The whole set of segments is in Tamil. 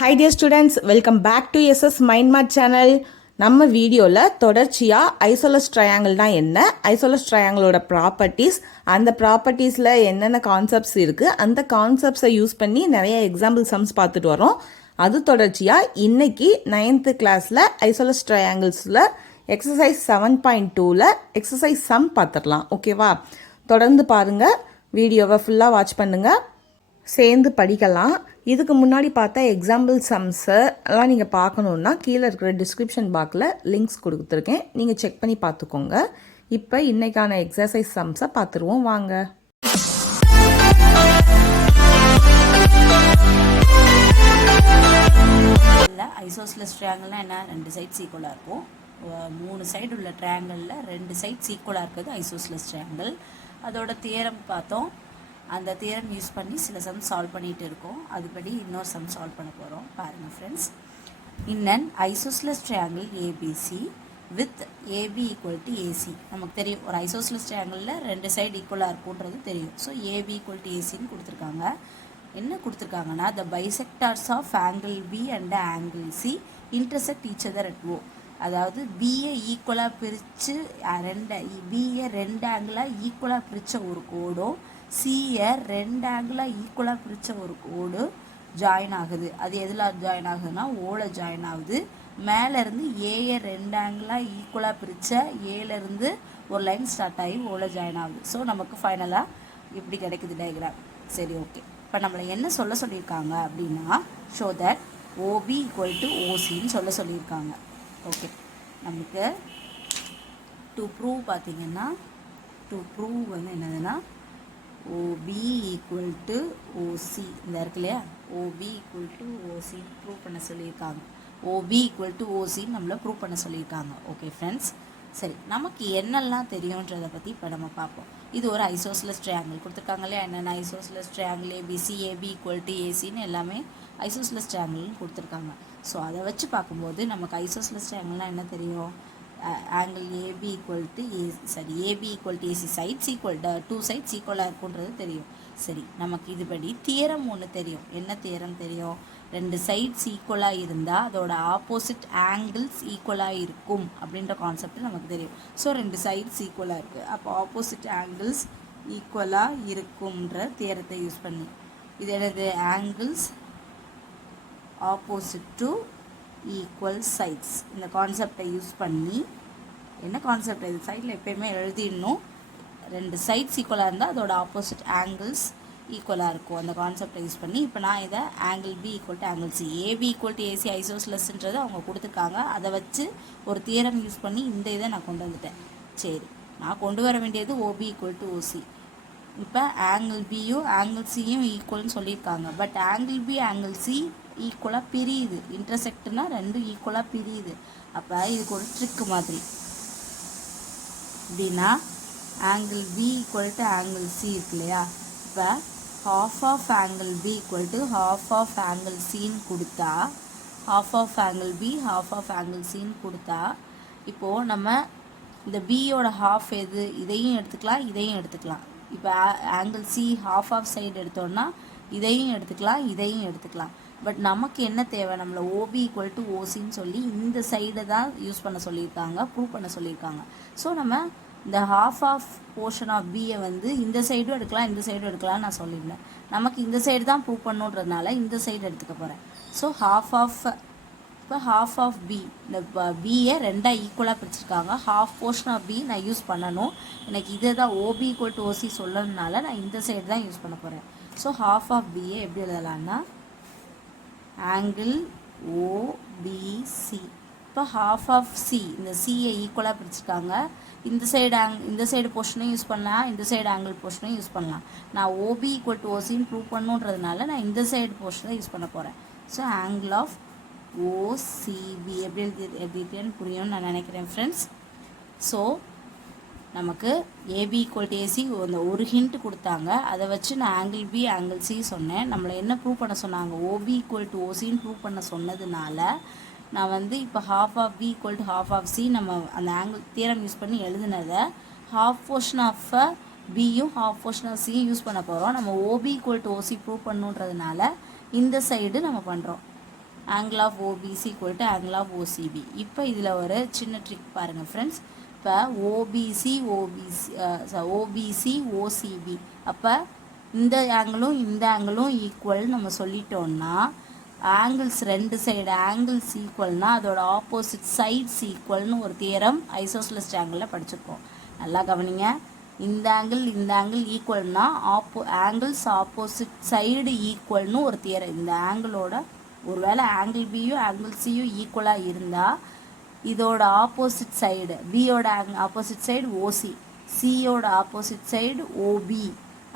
Hi dear students, welcome back to SS MindMath channel. நம்ம வீடியோவில் தொடர்ச்சியாக ஐசோலஸ் ட்ரையாங்கிள்னா என்ன, ஐசோலஸ் ட்ரையாங்கிளோட ப்ராப்பர்ட்டிஸ், அந்த ப்ராப்பர்ட்டிஸில் என்னென்ன கான்செப்ட்ஸ் இருக்குது, அந்த கான்செப்ட்ஸை யூஸ் பண்ணி நிறைய எக்ஸாம்பிள் சம்ஸ் பார்த்துட்டு வரோம். அது தொடர்ச்சியாக இன்னைக்கு 9th கிளாஸில் ஐசோலஸ் ட்ரையாங்கிள்ஸில் எக்ஸசைஸ் 7.2ல் எக்ஸசைஸ் சம் பார்த்துடலாம். ஓகேவா? தொடர்ந்து பாருங்கள், வீடியோவை ஃபுல்லாக வாட்ச் பண்ணுங்கள், சேர்ந்து படிக்கலாம். இதுக்கு முன்னாடி பார்த்தா எக்ஸாம்பிள் சம்ஸை எல்லாம் நீங்கள் பார்க்கணுன்னா கீழே இருக்கிற டிஸ்கிரிப்ஷன் பாக்ஸில் லிங்க்ஸ் கொடுத்துருக்கேன், நீங்கள் செக் பண்ணி பார்த்துக்கோங்க. இப்போ இன்றைக்கான எக்ஸசைஸ் சம்ஸை பார்த்துருவோம் வாங்க. ஐசோஸ்லஸ் ட்ரையாங்கிள்னா என்ன? 2 சைட்ஸ் ஈக்குவலாக இருக்கும். 3 சைடு உள்ள ட்ரையாங்கிளில் 2 சைட்ஸ் ஈக்குவலாக இருக்கிறது ஐசோஸ்லஸ் ட்ரையாங்கிள். அதோட தியரம் பார்த்தோம். அந்த தியரம் யூஸ் பண்ணி சில சம் சால்வ் பண்ணிகிட்டு இருக்கோம். அதுபடி இன்னொரு சம் சால்வ் பண்ண போகிறோம். பாருங்கள் friends. In an isosceles triangle ABC with AB equal to AC. நமக்கு தெரியும் ஒரு ஐசோஸ்லஸ் ட்ரையாங்கிளில் 2 சைடு ஈக்குவலாக இருக்குன்றது தெரியும். ஸோ ஏபி ஈக்குவல் டு ஏசின்னு கொடுத்துருக்காங்க. என்ன கொடுத்துருக்காங்கன்னா, the bisectors of angle B and angle C intersect each other at O. அதாவது பிஏ ஈக்குவலாக பிரித்து பிஏ 2 ஆங்கிளாக ஈக்குவலாக பிரித்த ஒரு கோடும் சியை 2 ஆங்கிளாக ஈக்குவலாக பிரித்த ஒரு கோடு ஜாயின் ஆகுது. அது எதில் ஜாயின் ஆகுதுன்னா ஓல ஜாயின் ஆகுது. மேலேருந்து ஏயை 2 ஆங்கிளாக ஈக்குவலாக பிரித்த ஏலேருந்து ஒரு லைன் ஸ்டார்ட் ஆகி ஓல ஜாயின் ஆகுது. ஸோ நமக்கு ஃபைனலாக இப்படி கிடைக்குது டயக்ராம். சரி, ஓகே. இப்போ நம்மளை என்ன சொல்ல சொல்லியிருக்காங்க அப்படின்னா, show that OB equal to ஓசின்னு சொல்லியிருக்காங்க. ஓகே, நமக்கு டு ப்ரூவ் பார்த்தீங்கன்னா, டு ப்ரூவ் வந்து என்னதுன்னா OB ஈக்குவல் டு ஓசி இந்த இருக்கு இல்லையா, OB ஈக்குவல் டு ஓசின்னு ப்ரூவ் பண்ண சொல்லியிருக்காங்க. OB ஈக்குவல் டு ஓசின்னு நம்மளை ப்ரூவ் பண்ண சொல்லியிருக்காங்க. ஓகே ஃப்ரெண்ட்ஸ், சரி, நமக்கு என்னெல்லாம் தெரியுன்றதை பற்றி இப்போ நம்ம பார்ப்போம். இது ஒரு ஐசோஸ்லஸ் ட்ரையாங்கிள் கொடுத்துருக்காங்க இல்லையா. என்னென்ன isosceles triangle ABC, AB equal to ஏசின்னு எல்லாமே ஐசோஸ்லஸ் ட்ரையாங்கிள்னு கொடுத்துருக்காங்க. ஸோ அதை வச்சு பார்க்கும்போது நமக்கு ஐசோஸ்லஸ் ட்ரையாங்கிள்னால் என்ன தெரியும்? Angle AB equal to AB equal to AC sides equal 2 sides ஈக்குவலாக இருக்குன்றது தெரியும். சரி, நமக்கு இதுபடி தியரம் ஒன்று தெரியும். என்ன தியரம் தெரியும்? 2 சைட்ஸ் ஈக்குவலாக இருந்தால் அதோட ஆப்போசிட் ஆங்கிள்ஸ் ஈக்குவலாக இருக்கும் அப்படின்ற கான்செப்ட் நமக்கு தெரியும். ஸோ 2 சைட்ஸ் ஈக்குவலாக இருக்குது, அப்போ ஆப்போசிட் ஆங்கிள்ஸ் ஈக்குவலாக இருக்கும்ன்ற தியரத்தை யூஸ் பண்ணி, இது என்னது? Angles opposite to equal sides. இந்த கான்செப்டை யூஸ் பண்ணி, என்ன கான்செப்ட் இது சைடில் எப்போயுமே எழுதிடணும். 2 சைட்ஸ் ஈக்குவலாக இருந்தால் அதோட ஆப்போசிட் ஆங்கிள்ஸ் ஈக்குவலாக இருக்கும். அந்த கான்செப்டை யூஸ் பண்ணி இப்போ நான் இதை angle B equal to angle C, AB equal to AC ஐசோஸ்லஸ்ன்றது அவங்க கொடுத்துருக்காங்க. அதை வச்சு ஒரு தியரம் யூஸ் பண்ணி இந்த இதை நான் கொண்டு வந்துட்டேன். சரி, நான் கொண்டு வர வேண்டியது ஓபி ஈக்குவல் டு ஓசி. இப்போ ஆங்கிள் பியும் ஆங்கிள் சியும் ஈக்குவல்னு சொல்லியிருக்காங்க. But angle B angle C ஈக்குவலாக பிரியுது. இன்டர்செக்ட்னா 2 ஈக்குவலாக பிரியுது. அப்போ இதுக்கு ஒரு ட்ரிக்கு மாதிரி அப்படின்னா, angle B equal to angle C இருக்கு இல்லையா. இப்போ half of angle B equal to half of angle சின்னு கொடுத்தா, half of angle B half of angle சின்னு கொடுத்தா, இப்போது நம்ம இந்த பியோட ஹாஃப் எது? இதையும் எடுத்துக்கலாம், இதையும் எடுத்துக்கலாம். இப்போ angle C half of side எடுத்தோன்னா இதையும் எடுத்துக்கலாம், இதையும் எடுத்துக்கலாம். பட் நமக்கு என்ன தேவை? நம்மளை ஓபி ஈக்குவல் டு ஓசின்னு சொல்லி இந்த சைடை தான் யூஸ் பண்ண சொல்லியிருக்காங்க, ப்ரூவ் பண்ண சொல்லியிருக்காங்க. ஸோ நம்ம இந்த ஹாஃப் ஆஃப் போர்ஷன் ஆஃப் பியை வந்து இந்த சைடும் எடுக்கலாம், இந்த சைடும் எடுக்கலாம்னு நான் சொல்லியிருந்தேன். நமக்கு இந்த சைடு தான் ப்ரூவ் பண்ணுன்றதுனால இந்த சைடு எடுத்துக்க போகிறேன். ஸோ இப்போ ஹாஃப் ஆஃப் பி, இந்த பியை 2 ஈக்குவலாக பிரிச்சிருக்காங்க. ஹாஃப் போர்ஷன் ஆஃப் பி நான் யூஸ் பண்ணணும். எனக்கு இதை தான் ஓபி ஈக்குவல் டு ஓசி சொல்லணுனால நான் இந்த சைடு தான் யூஸ் பண்ண போகிறேன். ஸோ ஹாஃப் ஆஃப் பியை எப்படி எழுதலான்னா ஆங்கிள் ஓபிசி. இப்போ ஹாஃப் ஆஃப் சி, இந்த சியை ஈக்குவலாக பிரிச்சிருக்காங்க. இந்த சைடு போர்ஷனையும் யூஸ் பண்ணலாம், இந்த சைடு ஆங்கிள் போர்ஷனையும் யூஸ் பண்ணலாம். நான் ஓபி ஈக்குவல் டு ஓசின்னு ப்ரூவ் பண்ணுன்றதுனால நான் இந்த சைடு போர்ஷனை யூஸ் பண்ண போகிறேன். ஸோ ஆங்கிள் ஆஃப் ஓசிபி எப்படி எழுதிட்டேன்னு புரியும்னு நான் நினைக்கிறேன் ஃப்ரெண்ட்ஸ். ஸோ நமக்கு ஏபி ஈக்குவல் டு ஏசி அந்த ஒரு ஹிண்ட் கொடுத்தாங்க. அதை வச்சு நான் ஆங்கிள் பி ஆங்கிள் சி சொன்னேன். நம்மளை என்ன ப்ரூவ் பண்ண சொன்னாங்க? ஓபி ஈக்குவல் டு ஓசின்னு ப்ரூவ் பண்ண சொன்னதுனால நான் வந்து இப்போ half of B equal to half of C நம்ம அந்த ஆங்கிள் தியரம் யூஸ் பண்ணி எழுதுனதை ஹாஃப் போர்ஷன் ஆஃப் பியும் ஹாஃப் போர்ஷன் ஆஃப் சியும் யூஸ் பண்ண போகிறோம். நம்ம OB equal to OC prove பண்ணுன்றதுனால இந்த சைடு நம்ம பண்ணுறோம். Angle of OBC equal to angle of OCB. இப்போ இதில் ஒரு சின்ன ட்ரிக் பாருங்கள் ஃப்ரெண்ட்ஸ். இப்போ ஓபிசி ஓசிபி, அப்போ இந்த ஆங்கிளும் ஈக்குவல் நம்ம சொல்லிட்டோம்னா, ஆங்கிள்ஸ் ரெண்டு சைடு ஆங்கிள்ஸ் ஈக்குவல்னால் அதோட ஆப்போசிட் சைட்ஸ் ஈக்குவல்னு ஒரு தியரம் ஐசோஸ்லஸ் ட்ரையாங்கிளில் படிச்சிருக்கோம். நல்லா கவனிங்க. இந்த ஆங்கிள் ஈக்குவல்னா ஆங்கிள்ஸ் ஆப்போசிட் சைடு ஈக்குவல்னு ஒரு தியரம். இந்த ஆங்கிளோட ஒருவேளை ஆங்கிள் பியும் ஆங்கிள் சியும் ஈக்குவலாக இருந்தால் இதோட ஆப்போசிட் சைடு பியோட ஆப்போசிட் சைடு ஓசி, சியோட ஆப்போசிட் சைடு ஓபி,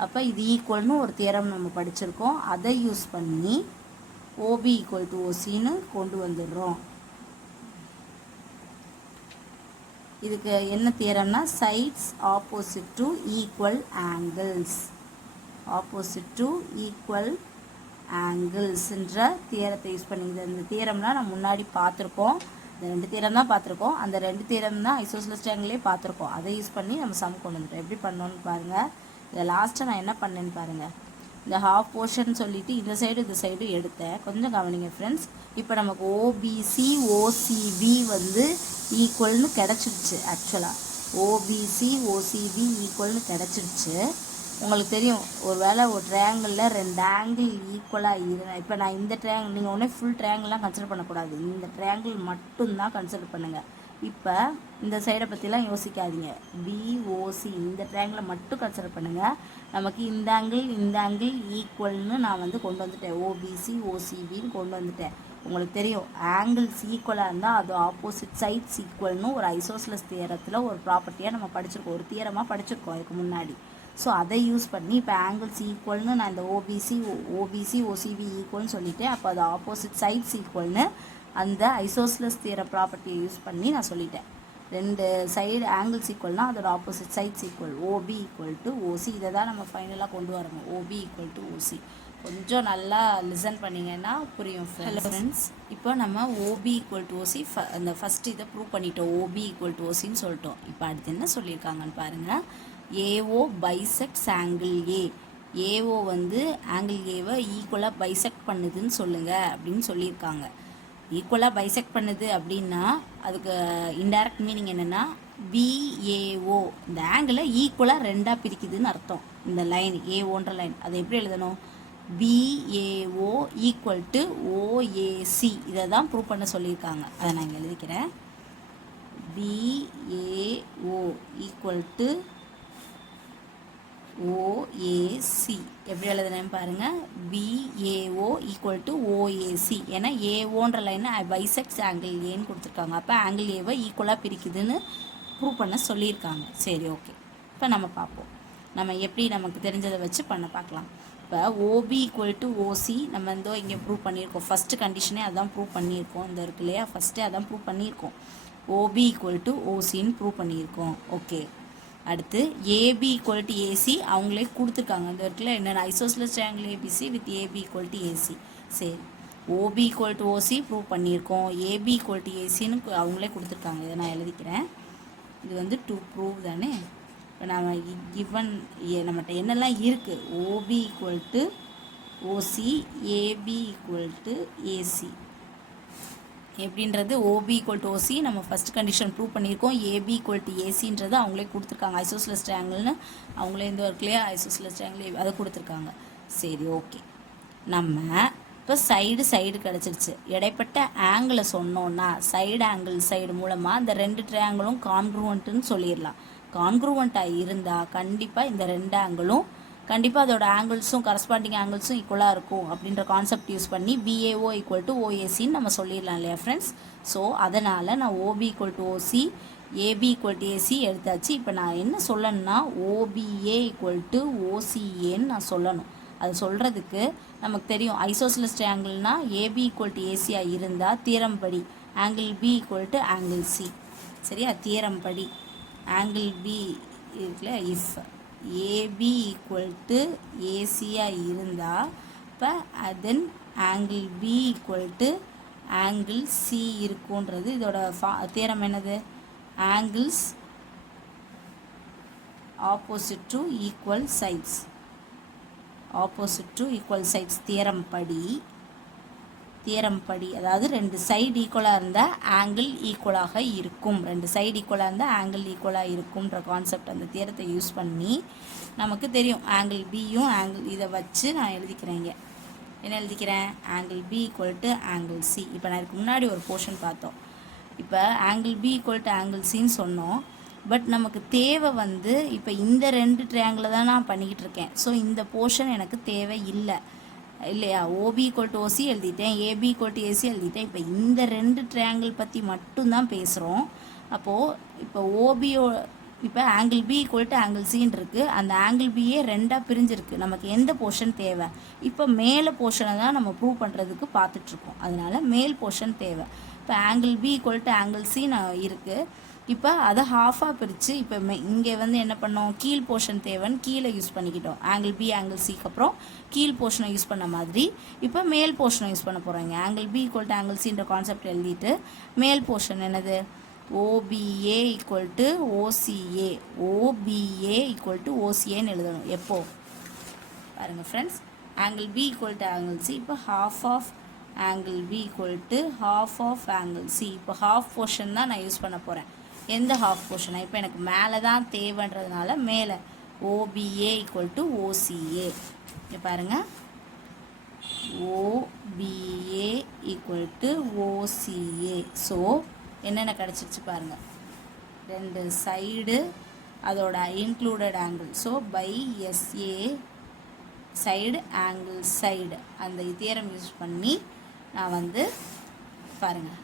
அப்போ இது ஈக்குவல்னு ஒரு தியரம் நம்ம படிச்சிருக்கோம். அதை யூஸ் பண்ணி ஓபி ஈக்குவல் டு ஓசின்னு கொண்டு வந்துடுறோம். இதுக்கு என்ன தியரம்னா sides opposite to equal angles, opposite to equal ஆங்கிள்ஸ்ன்ற தியரத்தை யூஸ் பண்ணிங்க. இந்த தியரம்லாம் நம்ம முன்னாடி பார்த்துருக்கோம். இந்த ரெண்டு தியரம் தான் பார்த்துருக்கோம். அந்த ரெண்டு தியரம் தான் ஐசோஸ்லஸ் ட்ரையாங்கிளே பார்த்துருக்கோம். அதை யூஸ் பண்ணி நம்ம சம் கொண்டு வந்துட்டோம். எப்படி பண்ணோன்னு பாருங்கள். இதை லாஸ்ட்டாக நான் என்ன பண்ணேன்னு பாருங்கள். இந்த ஹாஃப் போர்ஷன் சொல்லிவிட்டு இந்த சைடு எடுத்தேன். கொஞ்சம் கவனிங்க ஃப்ரெண்ட்ஸ். இப்போ நமக்கு ஓபிசி ஓசிபி வந்து ஈக்குவல்னு கிடச்சிருச்சு. ஆக்சுவலாக ஓபிசி ஓசிபி ஈக்குவல்னு கிடச்சிருச்சு. உங்களுக்கு தெரியும், ஒரு வேளை ஒரு ட்ரையாங்கிளில் ரெண்டு ஆங்கிள் ஈக்குவலாக இருந்தால், இப்போ நான் இந்த ட்ரையாங்கிள், நீங்கள் உடனே ஃபுல் ட்ரையாங்கிள்லாம் கன்சிடர் பண்ணக்கூடாது. இந்த ட்ரையாங்கிள் மட்டும்தான் கன்சிடர் பண்ணுங்கள். இப்போ இந்த சைடை பற்றிலாம் யோசிக்காதீங்க. பிஓசி இந்த ட்ரையாங்கிளை மட்டும் கன்சிடர் பண்ணுங்கள். நமக்கு இந்த ஆங்கிள் ஈக்குவல்னு நான் வந்து கொண்டு வந்துட்டேன். ஓபிசி ஓசிபின்னு கொண்டு வந்துட்டேன். உங்களுக்கு தெரியும், ஆங்கிள்ஸ் ஈக்குவலாக இருந்தால் அது ஆப்போசிட் சைட்ஸ் ஈக்குவல்னு ஒரு ஐசோஸ்லஸ் தியரத்தில் ஒரு ப்ராப்பர்ட்டியாக நம்ம படிச்சிருக்கோம், ஒரு தியரமாக படிச்சிருக்கோம் அதுக்கு முன்னாடி. ஸோ அதை யூஸ் பண்ணி இப்போ ஆங்கிள்ஸ் ஈக்குவல்னு நான் இந்த ஓபிசி ஓசிபி ஈக்குவல்னு சொல்லிட்டேன். அப்போ அது ஆப்போசிட் சைட்ஸ் ஈக்குவல்னு அந்த ஐசோஸ்லஸ் தியர ப்ராப்பர்ட்டியை யூஸ் பண்ணி நான் சொல்லிட்டேன். ரெண்டு சைடு ஆங்கிள்ஸ் ஈக்குவல்னால் அதோட opposite sides equal. OB equal to OC, இதை தான் நம்ம ஃபைனலாக கொண்டு வரணும். OB equal to OC. கொஞ்சம் நல்லா லிசன் பண்ணிங்கன்னா புரியும். ஹலோ ஃப்ரெண்ட்ஸ், இப்போ நம்ம ஓபி ஈக்குவல் டு ஓசி அந்த ஃபஸ்ட்டு இதை ப்ரூவ் பண்ணிட்டோம். ஓபி ஈக்குவல் டு ஓசின்னு சொல்லிட்டோம். இப்போ அடுத்து என்ன சொல்லியிருக்காங்கன்னு பாருங்கள். AO bisects angle A. AO வந்து ஆங்கிள் ஏவை ஈக்குவலாக பைசெக்ட் பண்ணுதுன்னு சொல்லுங்கள் அப்படின்னு சொல்லியிருக்காங்க. ஈக்குவலாக பைசெக்ட் பண்ணுது அப்படின்னா அதுக்கு இன்டைரக்ட் மீனிங் என்னென்னா பிஏஓ இந்த ஆங்கிளை ஈக்குவலாக ரெண்டாக பிரிக்குதுன்னு அர்த்தம். இந்த லைன் ஏஓன்ற லைன் அதை எப்படி எழுதணும்? PAO equal to OAC. இதை தான் ப்ரூவ் பண்ண சொல்லியிருக்காங்க. அதை நான் இங்கே எழுதிக்கிறேன். PAO equal to OAC. எப்படி எழுதுனேன்னு பாருங்கள். PAO equal to OAC. ஏன்னா ஏஓன்ற லைனை பைசெக்ட்ஸ் ஆங்கிள் ஏன்னு கொடுத்துருக்காங்க. அப்போ ஆங்கிள் ஏவை ஈக்குவலாக பிரிக்குதுன்னு ப்ரூவ் பண்ண சொல்லியிருக்காங்க. சரி, ஓகே. இப்போ நம்ம பார்ப்போம். நம்ம எப்படி நமக்கு தெரிஞ்சதை வச்சு பார்க்கலாம். இப்போ ஓபி ஈக்குவல் டு ஓசி நம்ம இங்கே ப்ரூவ் பண்ணியிருக்கோம். ஃபஸ்ட்டு கண்டிஷனே அதான் ப்ரூவ் பண்ணியிருக்கோம். இந்த இருக்கு இல்லையா, ஃபஸ்ட்டே அதான் ப்ரூவ் பண்ணியிருக்கோம். ஓபி ஈக்குவல் டு ஓசின்னு ப்ரூவ் பண்ணியிருக்கோம். ஓகே. அடுத்து ஏபி ஈக்குவல் டு ஏசி அவங்களே கொடுத்துருக்காங்க. இந்த இடத்துல என்னென்ன isosceles triangle ABC with AB equal to AC. சரி, OB equal to OC prove பண்ணியிருக்கோம். ஏபி ஈக்குவல் டு ஏசின்னு அவங்களே கொடுத்துருக்காங்க. இதை நான் எழுதிக்கிறேன். இது வந்து டு ப்ரூவ் தானே. இப்போ நம்ம கிவன் நம்மகிட்ட என்னெல்லாம் இருக்குது? OB equal to OC, AB equal to AC. எப்படின்றது ஓபி ஈக்குவல் டு ஓசி நம்ம ஃபஸ்ட் கண்டிஷன் ப்ரூவ் பண்ணியிருக்கோம். ஏபி ஈக்குவல் டு ஏசின்றது அவங்களே கொடுத்துருக்காங்க. ஐசோஸ்லஸ் ட்ரையாங்கிள்னு அவங்களே இந்த ஒர்க்லேயே ஐசோஸ்லஸ் ட்ரையாங்கிள் அதை கொடுத்துருக்காங்க. சரி, ஓகே. நம்ம இப்போ சைடு கிடச்சிருச்சு. இடைப்பட்ட ஆங்கிளை சொன்னோன்னா சைடு மூலமாக இந்த ரெண்டு ட்ரையாங்கிளும் கான்க்ரூவன்ட்டுன்னு சொல்லிடலாம். கான்க்ரூவண்ட்டாக இருந்தால் கண்டிப்பாக இந்த ரெண்டு ஆங்கிளும் கண்டிப்பாக அதோட ஆங்கிள்ஸும் கரஸ்பாண்டிங் ஆங்கிள்ஸும் ஈக்குவலாக இருக்கும் அப்படின்ற கான்செப்ட் யூஸ் பண்ணி பிஏஓ ஈக்குவல் டு ஓஏசின்னு நம்ம சொல்லிடலாம் இல்லையா ஃப்ரெண்ட்ஸ். ஸோ அதனால் நான் OB equal to OC, AB equal to AC எடுத்தாச்சு. இப்போ நான் என்ன சொல்லணும்னா ஓபிஏ ஈக்குவல் டு ஓசிஏன்னு நான் சொல்லணும். அது சொல்கிறதுக்கு நமக்கு தெரியும் ஐசோஸ்லஸ் ட்ரையாங்கிள்னால் ஏபி ஈக்குவல் டு ஏசியாக இருந்தால் தியரம் படி angle B equal to angle C. சரியா? தியரம் படி ஆங்கிள் பி இருக்குல்ல, இஃப் ஏபி ஈக்குவல் டு ஏசியாக இருந்தால் இப்போ then angle B equal to angle C இருக்குன்றது இதோட தியரம் என்னது? Angles opposite to equal sides. Opposite to equal sides theorem படி தியரம் படி, அதாவது ரெண்டு சைடு ஈக்குவலாக இருந்தால் ஆங்கிள் ஈக்குவலாக இருக்கும், ரெண்டு சைடு ஈக்குவலாக இருந்தால் ஆங்கிள் ஈக்குவலாக இருக்கும்ன்ற கான்செப்ட் அந்த தியரத்தை யூஸ் பண்ணி நமக்கு தெரியும் ஆங்கிள் பியும் ஆங்கிள் இதை வச்சு நான் எழுதிக்கிறேன். இங்கே என்ன எழுதிக்கிறேன்? Angle B equal to angle C. இப்போ நான் இதுக்கு முன்னாடி ஒரு போர்ஷன் பார்த்தோம். இப்போ angle B equal to angle சின்னு சொன்னோம். பட் நமக்கு தேவை வந்து இப்போ இந்த ரெண்டு ட்ரையாங்கிளை தான் நான் பண்ணிக்கிட்டு இருக்கேன். ஸோ இந்த போர்ஷன் எனக்கு தேவை இல்லை இல்லையா? ஓபி ஈக்குவல் டு ஓசி எழுதிட்டேன், ஏபி ஈக்குவல் டு ஏசி எழுதிட்டேன். இப்போ இந்த ரெண்டு ட்ரையாங்கிள் பற்றி மட்டும்தான் பேசுகிறோம். அப்போது இப்போ ஓபியோ இப்போ angle B equal to angle சின்னு இருக்குது. அந்த ஆங்கிள் பியே ரெண்டாக பிரிஞ்சிருக்கு. நமக்கு எந்த போர்ஷன் தேவை? இப்போ மேலே போர்ஷனை தான் நம்ம ப்ரூவ் பண்ணுறதுக்கு பார்த்துட்ருக்கோம். அதனால மேல் போர்ஷன் தேவை. இப்போ angle B equal to angle C இருக்குது. இப்போ அதை ஹாஃபாக பிரித்து இப்போ இங்கே வந்து என்ன பண்ணோம்? கீழ் போர்ஷன் தேவைன்னு கீழே யூஸ் பண்ணிக்கிட்டோம். ஆங்கிள் பி ஆங்கிள் சிக்கு அப்புறம் கீழ் போர்ஷனை யூஸ் பண்ண மாதிரி இப்போ மேல் போர்ஷனை யூஸ் பண்ண போகிறோங்க. Angle B equal to angle சின்ற கான்செப்ட் எழுதிட்டு மேல் போர்ஷன் என்னது? OBA equal to OCA, OBA equal to ஓசிஏன்னு எழுதணும். எப்போ பாருங்கள் friends, angle B equal to angle C. இப்போ half of angle B equal to half of angle C. இப்போ ஹாஃப் போர்ஷன் தான் நான் யூஸ் பண்ண போகிறேன். எந்த ஹாஃப் போர்ஷனை? இப்போ எனக்கு மேலே தான் தேவைன்றதுனால மேலே ஓபிஏ ஈக்குவல் டு ஓசிஏ. இங்கே பாருங்கள், OBA equal to OCA. So என்னென்ன கிடச்சிருச்சு பாருங்கள், ரெண்டு சைடு அதோட included angle. So by SA side angle side அந்த தியரம் யூஸ் பண்ணி நான் வந்து பாருங்கள்,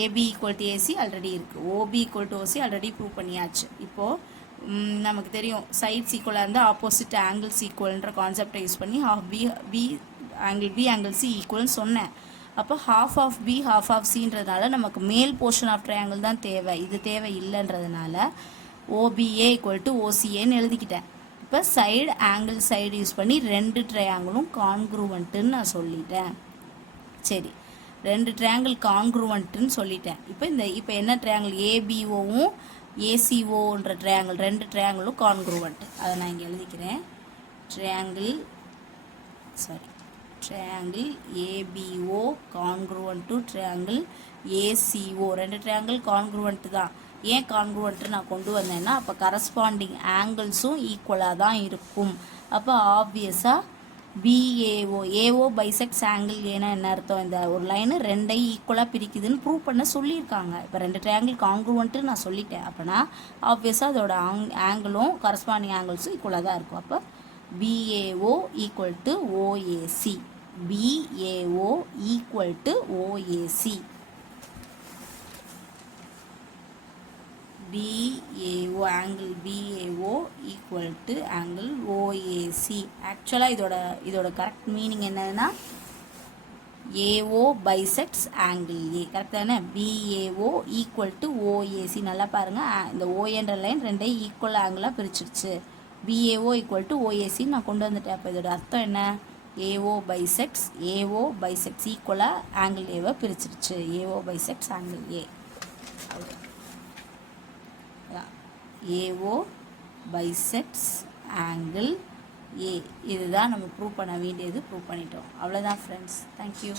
AB equal to AC already இருக்குது, OB equal to OC already prove பண்ணியாச்சு. இப்போது நமக்கு தெரியும் சைட்ஸ் ஈக்குவலாக இருந்தால் ஆப்போசிட் ஆங்கிள்ஸ் ஈக்குவல்ன்ற கான்செப்டை யூஸ் பண்ணி ஆங்கிள் பி ஆங்கிள் சி ஈக்குவல்னு சொன்னேன். அப்போ half of B half of சின்றதுனால நமக்கு மேல் போர்ஷன் ஆஃப் ட்ரையாங்கிள் தான் தேவை, இது தேவை இல்லைன்றதுனால ஓபிஏ ஈக்குவல் டு ஓசிஏன்னு எழுதிக்கிட்டேன். இப்போ சைடு ஆங்கிள் சைடு யூஸ் பண்ணி ரெண்டு ட்ரையாங்கிளும் கான்க்ரூவன்ட்டுன்னு நான் சொல்லிட்டேன். சரி, ரெண்டு ட்ரையாங்கிள் கான்க்ரூவன்ட்டுன்னு சொல்லிட்டேன். இப்போ என்ன ட்ரையாங்கிள்? ஏபிஓவும் ஏசிஓன்ற ட்ரையாங்கிள், ரெண்டு ட்ரையாங்கிளும் கான்க்ரூவன்ட். அதை நான் இங்கே எழுதிக்கிறேன். Triangle ABO congruent to triangle ACO. ரெண்டு ட்ரையாங்கிள் கான்க்ரூவன்ட் தான். ஏன் கான்க்ரூவன்ட்டு நான் கொண்டு வந்தேன்னா அப்போ கரஸ்பாண்டிங் ஆங்கிள்ஸும் ஈக்குவலாக தான் இருக்கும். அப்போ ஆப்வியஸாக பிஏஓ ஏஓ பைசெக்ட்ஸ் ஆங்கிள் ஏன்னா என்ன அர்த்தம்? இந்த ஒரு லைனு ரெண்டையும் ஈக்குவலாக பிரிக்குதுன்னு ப்ரூவ் பண்ண சொல்லியிருக்காங்க. இப்போ ரெண்டு ட்ரையாங்கிள் கான்க்ரூவன்ட்டு நான் சொல்லிட்டேன். அப்போனா ஆப்வியஸாக அதோட ஆங்கிளும் கரஸ்பாண்டிங் ஆங்கிள்ஸும் ஈக்குவலாக தான் இருக்கும். அப்போ BAO equal to OAC, BAO equal to OAC. BAO angle BAO equal to angle OAC. ஆக்சுவலாக இதோட கரெக்ட் மீனிங் என்னன்னா AO bisects angle A. Correct தானே? BAO equal to OAC. நல்லா பாருங்கள், இந்த Oன்ற லைன் ரெண்டையும் ஈக்குவல் ஆங்கிளாக பிரிச்சிருச்சு. BAO ஈக்குவல் டு OAC நான் கொண்டு வந்துட்டேன். அப்போ இதோட அர்த்தம் என்ன? AO பைசெக்ட்ஸ் ஈக்குவலாக ஆங்கிள் ஏவை பிரிச்சிருச்சு. AO bisects angle A. AO bisects angle A. இதுதான் நம்ம ப்ரூவ் பண்ண வேண்டியது. ப்ரூவ் பண்ணிட்டோம். அவ்வளோதான் ஃப்ரெண்ட்ஸ். தேங்க்யூ.